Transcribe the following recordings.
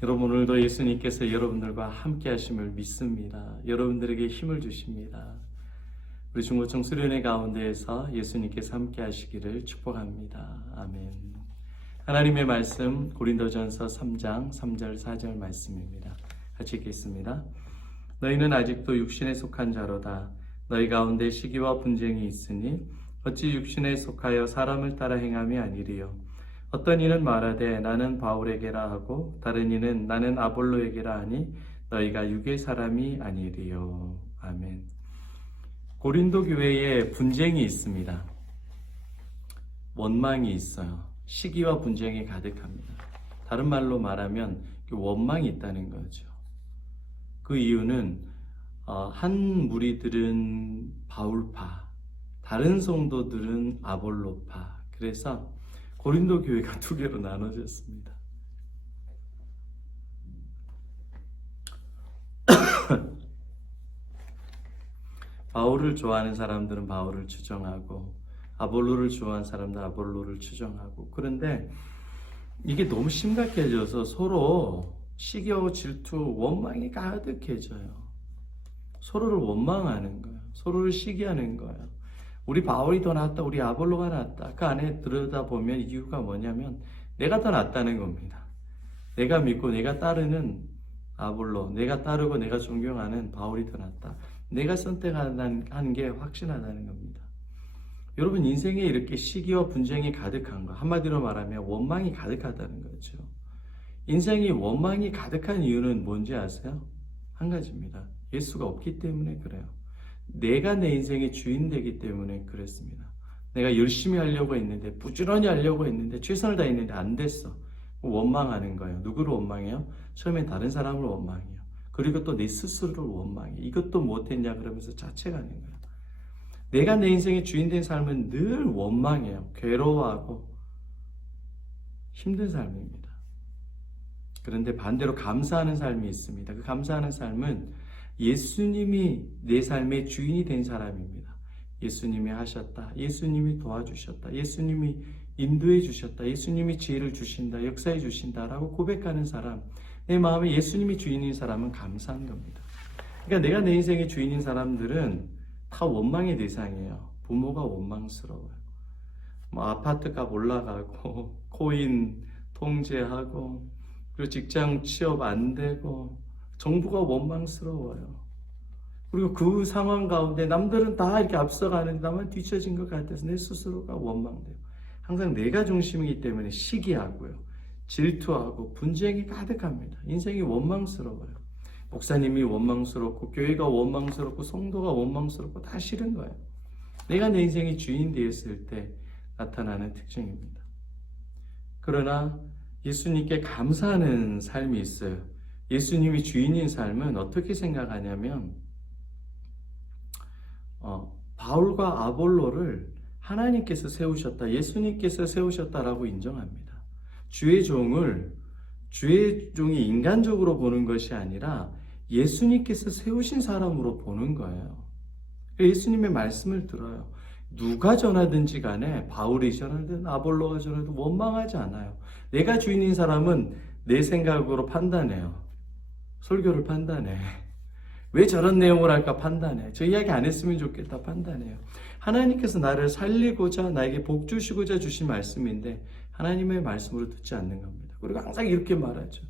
여러분, 오늘도 예수님께서 여러분들과 함께 하심을 믿습니다. 여러분들에게 힘을 주십니다. 우리 중고청 수련회 가운데에서 예수님께서 함께 하시기를 축복합니다. 아멘. 하나님의 말씀 고린도전서 3장 3절 4절 말씀입니다. 같이 읽겠습니다. 너희는 아직도 육신에 속한 자로다. 너희 가운데 시기와 분쟁이 있으니 어찌 육신에 속하여 사람을 따라 행함이 아니리요. 어떤 이는 말하되 나는 바울에게라 하고 다른 이는 나는 아볼로에게라 하니 너희가 육의 사람이 아니리요. 아멘. 고린도 교회에 분쟁이 있습니다. 원망이 있어요. 시기와 분쟁이 가득합니다. 다른 말로 말하면 원망이 있다는 거죠. 그 이유는 한 무리들은 바울파, 다른 성도들은 아볼로파. 그래서 고린도 교회가 두 개로 나눠졌습니다. 바울을 좋아하는 사람들은 바울을 추정하고 아볼로를 좋아하는 사람들은 아볼로를 추정하고, 그런데 이게 너무 심각해져서 서로 시기하고 질투, 원망이 가득해져요. 서로를 원망하는 거예요. 서로를 시기하는 거예요. 우리 바울이 더 낫다, 우리 아볼로가 낫다. 그 안에 들여다보면 이유가 뭐냐면 내가 더 낫다는 겁니다. 내가 믿고 내가 따르는 아볼로, 내가 따르고 내가 존경하는 바울이 더 낫다. 내가 선택하는 게 확신하다는 겁니다. 여러분, 인생에 이렇게 시기와 분쟁이 가득한 거, 한마디로 말하면 원망이 가득하다는 거죠. 인생이 원망이 가득한 이유는 뭔지 아세요? 한 가지입니다. 예수가 없기 때문에 그래요. 내가 내 인생의 주인 되기 때문에 그랬습니다. 내가 열심히 하려고 했는데, 부지런히 하려고 했는데, 최선을 다했는데 안 됐어. 원망하는 거예요. 누구를 원망해요? 처음엔 다른 사람을 원망해요. 그리고 또 내 스스로를 원망해. 이것도 못했냐 그러면서 자책하는 거예요. 내가 내 인생의 주인 된 삶은 늘 원망해요. 괴로워하고 힘든 삶입니다. 그런데 반대로 감사하는 삶이 있습니다. 그 감사하는 삶은 예수님이 내 삶의 주인이 된 사람입니다. 예수님이 하셨다. 예수님이 도와주셨다. 예수님이 인도해 주셨다. 예수님이 지혜를 주신다. 역사해 주신다라고 고백하는 사람, 내 마음에 예수님이 주인인 사람은 감사한 겁니다. 그러니까 내가 내 인생의 주인인 사람들은 다 원망의 대상이에요. 부모가 원망스러워요. 아파트 값 올라가고, 코인 통제하고, 그리고 직장 취업 안 되고, 정부가 원망스러워요. 그리고 그 상황 가운데 남들은 다 이렇게 앞서가는데 나만 뒤처진 것 같아서 내 스스로가 원망돼요. 항상 내가 중심이기 때문에 시기하고요, 질투하고 분쟁이 가득합니다. 인생이 원망스러워요. 목사님이 원망스럽고 교회가 원망스럽고 성도가 원망스럽고 다 싫은 거예요. 내가 내 인생의 주인 되었을 때 나타나는 특징입니다. 그러나 예수님께 감사하는 삶이 있어요. 예수님이 주인인 삶은 어떻게 생각하냐면 바울과 아볼로를 하나님께서 세우셨다, 예수님께서 세우셨다라고 인정합니다. 주의 종이 인간적으로 보는 것이 아니라 예수님께서 세우신 사람으로 보는 거예요. 예수님의 말씀을 들어요. 누가 전하든지 간에, 바울이 전하든 아볼로가 전하든 원망하지 않아요. 내가 주인인 사람은 내 생각으로 판단해요. 설교를 판단해. 왜 저런 내용을 할까 판단해. 저 이야기 안 했으면 좋겠다 판단해요. 하나님께서 나를 살리고자, 나에게 복 주시고자 주신 말씀인데 하나님의 말씀으로 듣지 않는 겁니다. 그리고 항상 이렇게 말하죠.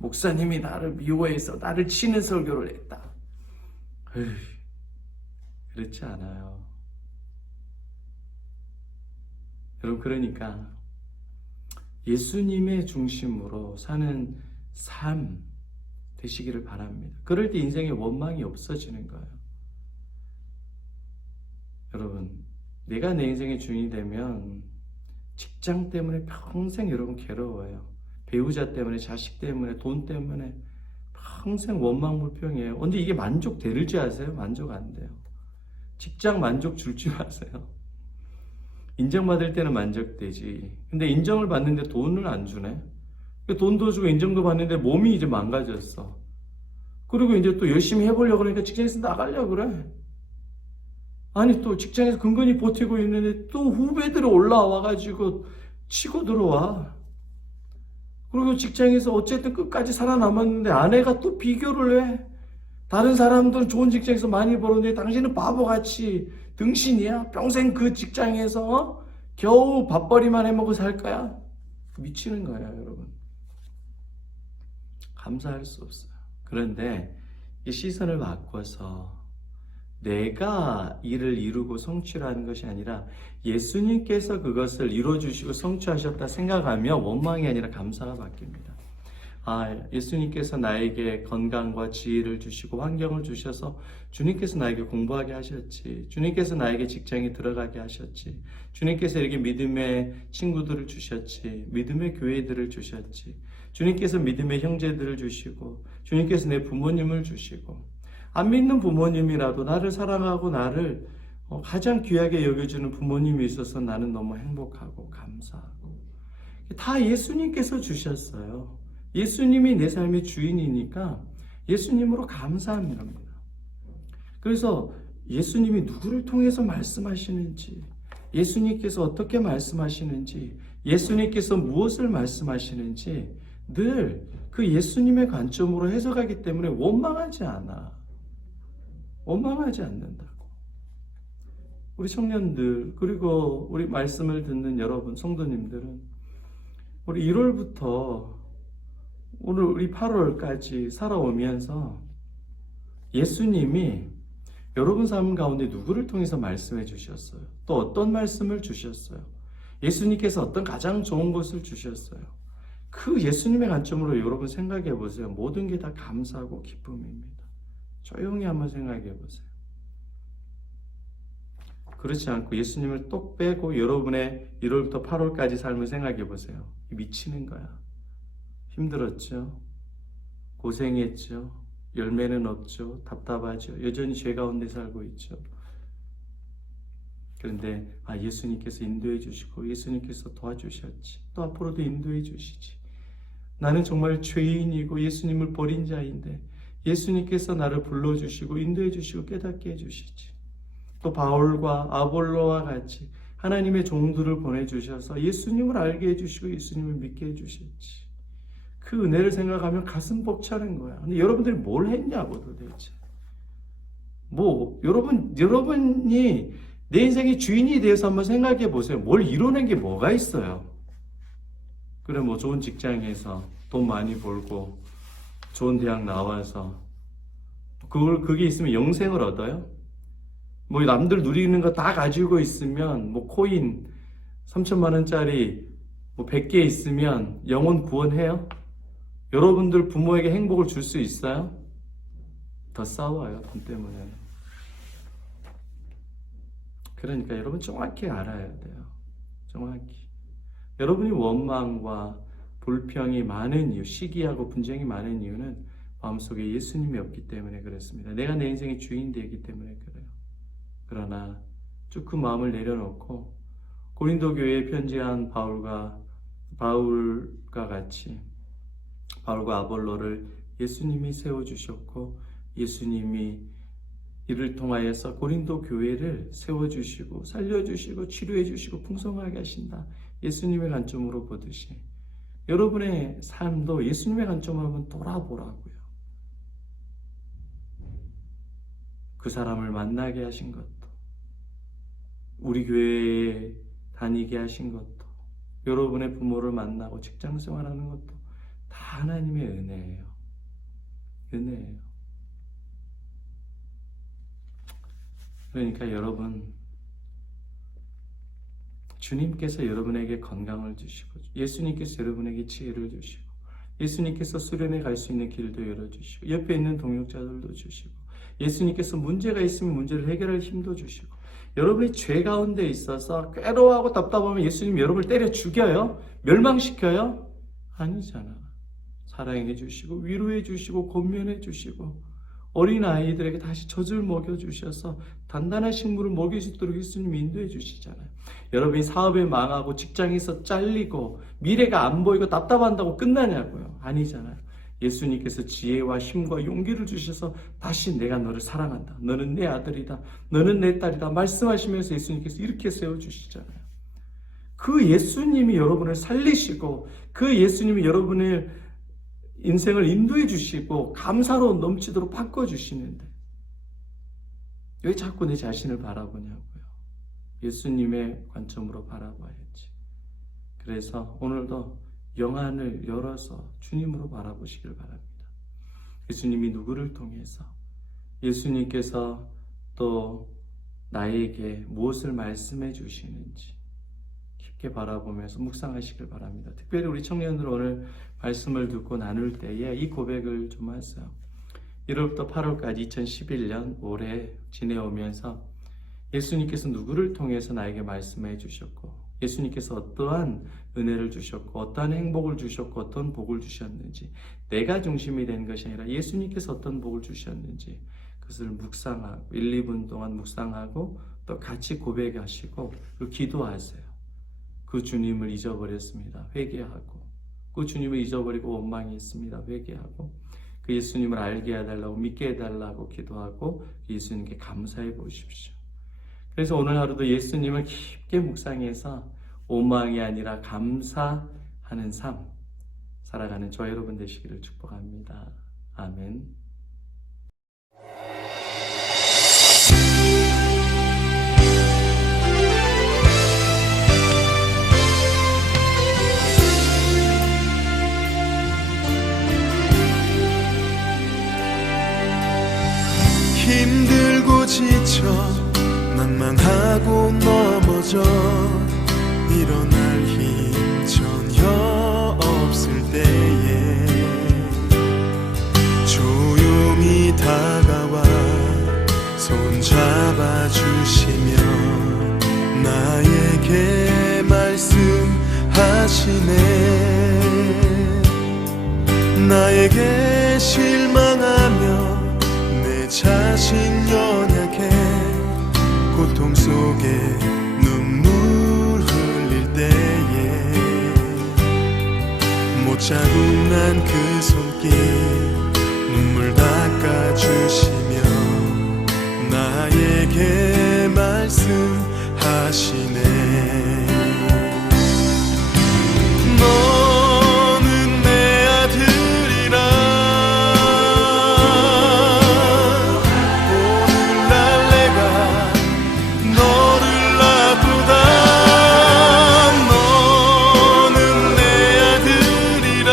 목사님이 나를 미워해서 나를 치는 설교를 했다. 에이, 그렇지 않아요. 여러분, 그러니까 예수님의 중심으로 사는 삶 되시기를 바랍니다. 그럴 때 인생에 원망이 없어지는 거예요. 여러분, 내가 내 인생의 주인이 되면 직장 때문에 평생 여러분 괴로워요. 배우자 때문에, 자식 때문에, 돈 때문에 평생 원망불평이에요. 근데 이게 만족될 줄 아세요? 만족 안 돼요. 직장 만족 줄 줄 아세요? 인정받을 때는 만족되지. 근데 인정을 받는데 돈을 안 주네? 돈도 주고 인정도 받는데 몸이 이제 망가졌어. 그리고 이제 또 열심히 해보려고 그러니까 직장에서 나가려고 그래. 아니, 또 직장에서 근근히 버티고 있는데 또 후배들이 올라와가지고 치고 들어와. 그리고 직장에서 어쨌든 끝까지 살아남았는데 아내가 또 비교를 해. 다른 사람들은 좋은 직장에서 많이 벌었는데 당신은 바보같이 등신이야? 평생 그 직장에서 겨우 밥벌이만 해먹고 살 거야? 미치는 거야, 여러분. 감사할 수 없어요. 그런데 이 시선을 바꿔서 내가 이를 이루고 성취하는 것이 아니라 예수님께서 그것을 이루어주시고 성취하셨다 생각하며 원망이 아니라 감사가 바뀝니다. 예수님께서 나에게 건강과 지혜를 주시고 환경을 주셔서 주님께서 나에게 공부하게 하셨지. 주님께서 나에게 직장에 들어가게 하셨지. 주님께서 이렇게 믿음의 친구들을 주셨지. 믿음의 교회들을 주셨지. 주님께서 믿음의 형제들을 주시고 주님께서 내 부모님을 주시고 안 믿는 부모님이라도 나를 사랑하고 나를 가장 귀하게 여겨주는 부모님이 있어서 나는 너무 행복하고 감사하고 다 예수님께서 주셨어요. 예수님이 내 삶의 주인이니까 예수님으로 감사합니다. 그래서 예수님이 누구를 통해서 말씀하시는지, 예수님께서 어떻게 말씀하시는지, 예수님께서 무엇을 말씀하시는지 늘 그 예수님의 관점으로 해석하기 때문에 원망하지 않아. 원망하지 않는다고. 우리 청년들 그리고 우리 말씀을 듣는 여러분 성도님들은 우리 1월부터 오늘 우리 8월까지 살아오면서 예수님이 여러분 삶 가운데 누구를 통해서 말씀해 주셨어요? 또 어떤 말씀을 주셨어요? 예수님께서 어떤 가장 좋은 것을 주셨어요? 그 예수님의 관점으로 여러분 생각해 보세요. 모든 게 다 감사하고 기쁨입니다. 조용히 한번 생각해 보세요. 그렇지 않고 예수님을 똑 빼고 여러분의 1월부터 8월까지 삶을 생각해 보세요. 미치는 거야. 힘들었죠. 고생했죠. 열매는 없죠. 답답하죠. 여전히 죄 가운데 살고 있죠. 그런데 예수님께서 인도해 주시고 예수님께서 도와주셨지. 또 앞으로도 인도해 주시지. 나는 정말 죄인이고 예수님을 버린 자인데 예수님께서 나를 불러주시고 인도해 주시고 깨닫게 해주시지. 또 바울과 아볼로와 같이 하나님의 종들을 보내주셔서 예수님을 알게 해주시고 예수님을 믿게 해주셨지. 그 은혜를 생각하면 가슴 벅차는 거야. 근데 여러분들이 뭘 했냐고 도대체. 여러분이 내 인생의 주인이 되어서 한번 생각해 보세요. 뭘 이뤄낸 게 뭐가 있어요? 그래, 좋은 직장에서 돈 많이 벌고 좋은 대학 나와서 그게 있으면 영생을 얻어요? 남들 누리는 거 다 가지고 있으면 코인 3천만 원짜리 100개 있으면 영혼 구원해요? 여러분들 부모에게 행복을 줄 수 있어요? 더 싸워요, 돈 때문에. 그러니까 여러분 정확히 알아야 돼요. 정확히. 여러분이 원망과 불평이 많은 이유, 시기하고 분쟁이 많은 이유는 마음속에 예수님이 없기 때문에 그렇습니다. 내가 내 인생의 주인이 되기 때문에 그래요. 그러나 쭉 그 마음을 내려놓고 고린도 교회에 편지한 바울과 같이 바울과 아볼로를 예수님이 세워주셨고 예수님이 이를 통하여서 고린도 교회를 세워주시고 살려주시고 치료해주시고 풍성하게 하신다. 예수님의 관점으로 보듯이 여러분의 삶도 예수님의 관점으로 한번 돌아보라고요. 그 사람을 만나게 하신 것도 우리 교회에 다니게 하신 것도 여러분의 부모를 만나고 직장 생활하는 것도 다 하나님의 은혜예요. 은혜예요. 그러니까 여러분 주님께서 여러분에게 건강을 주시고 예수님께서 여러분에게 지혜를 주시고 예수님께서 수련회 갈 수 있는 길도 열어주시고 옆에 있는 동역자들도 주시고 예수님께서 문제가 있으면 문제를 해결할 힘도 주시고 여러분이 죄 가운데 있어서 괴로워하고 답답하면 예수님 여러분을 때려 죽여요? 멸망시켜요? 아니잖아. 사랑해 주시고 위로해 주시고 권면해 주시고 어린 아이들에게 다시 젖을 먹여주셔서 단단한 식물을 먹일 수 있도록 예수님이 인도해 주시잖아요. 여러분이 사업에 망하고 직장에서 잘리고 미래가 안 보이고 답답한다고 끝나냐고요? 아니잖아요. 예수님께서 지혜와 힘과 용기를 주셔서 다시 내가 너를 사랑한다. 너는 내 아들이다. 너는 내 딸이다. 말씀하시면서 예수님께서 이렇게 세워주시잖아요. 그 예수님이 여러분을 살리시고 그 예수님이 여러분의 인생을 인도해 주시고 감사로 넘치도록 바꿔주시는데 왜 자꾸 내 자신을 바라보냐고요. 예수님의 관점으로 바라봐야지. 그래서 오늘도 영안을 열어서 주님으로 바라보시길 바랍니다. 예수님이 누구를 통해서, 예수님께서 또 나에게 무엇을 말씀해 주시는지 깊게 바라보면서 묵상하시길 바랍니다. 특별히 우리 청년들 오늘 말씀을 듣고 나눌 때에 이 고백을 좀 하세요. 1월부터 8월까지 2011년 올해 지내오면서 예수님께서 누구를 통해서 나에게 말씀해 주셨고, 예수님께서 어떠한 은혜를 주셨고, 어떠한 행복을 주셨고, 어떤 복을 주셨는지, 내가 중심이 된 것이 아니라 예수님께서 어떤 복을 주셨는지 그것을 묵상하고 1, 2분 동안 묵상하고 또 같이 고백하시고 그 기도하세요. 그 주님을 잊어버렸습니다. 회개하고, 그 주님을 잊어버리고 원망했습니다. 회개하고, 그 예수님을 알게 해달라고, 믿게 해달라고 기도하고 예수님께 감사해 보십시오. 그래서 오늘 하루도 예수님을 깊게 묵상해서 원망이 아니라 감사하는 삶 살아가는 저와 여러분 되시기를 축복합니다. 아멘. 힘들고 지쳐 낭망하고 넘어져 일어날 힘 전혀 없을 때에 조용히 다가와 손 잡아주시며 나에게 말씀하시네. 나에게 실망하며 내 자신 연약해 고통 속에 눈물 흘릴 때에 못 잡은 난 그 손길 눈물 닦아주시며 나에게 말씀하시네. 너는 내 아들이라 오늘날 내가 너를 낳도다. 너는 내 아들이라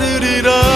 아들이라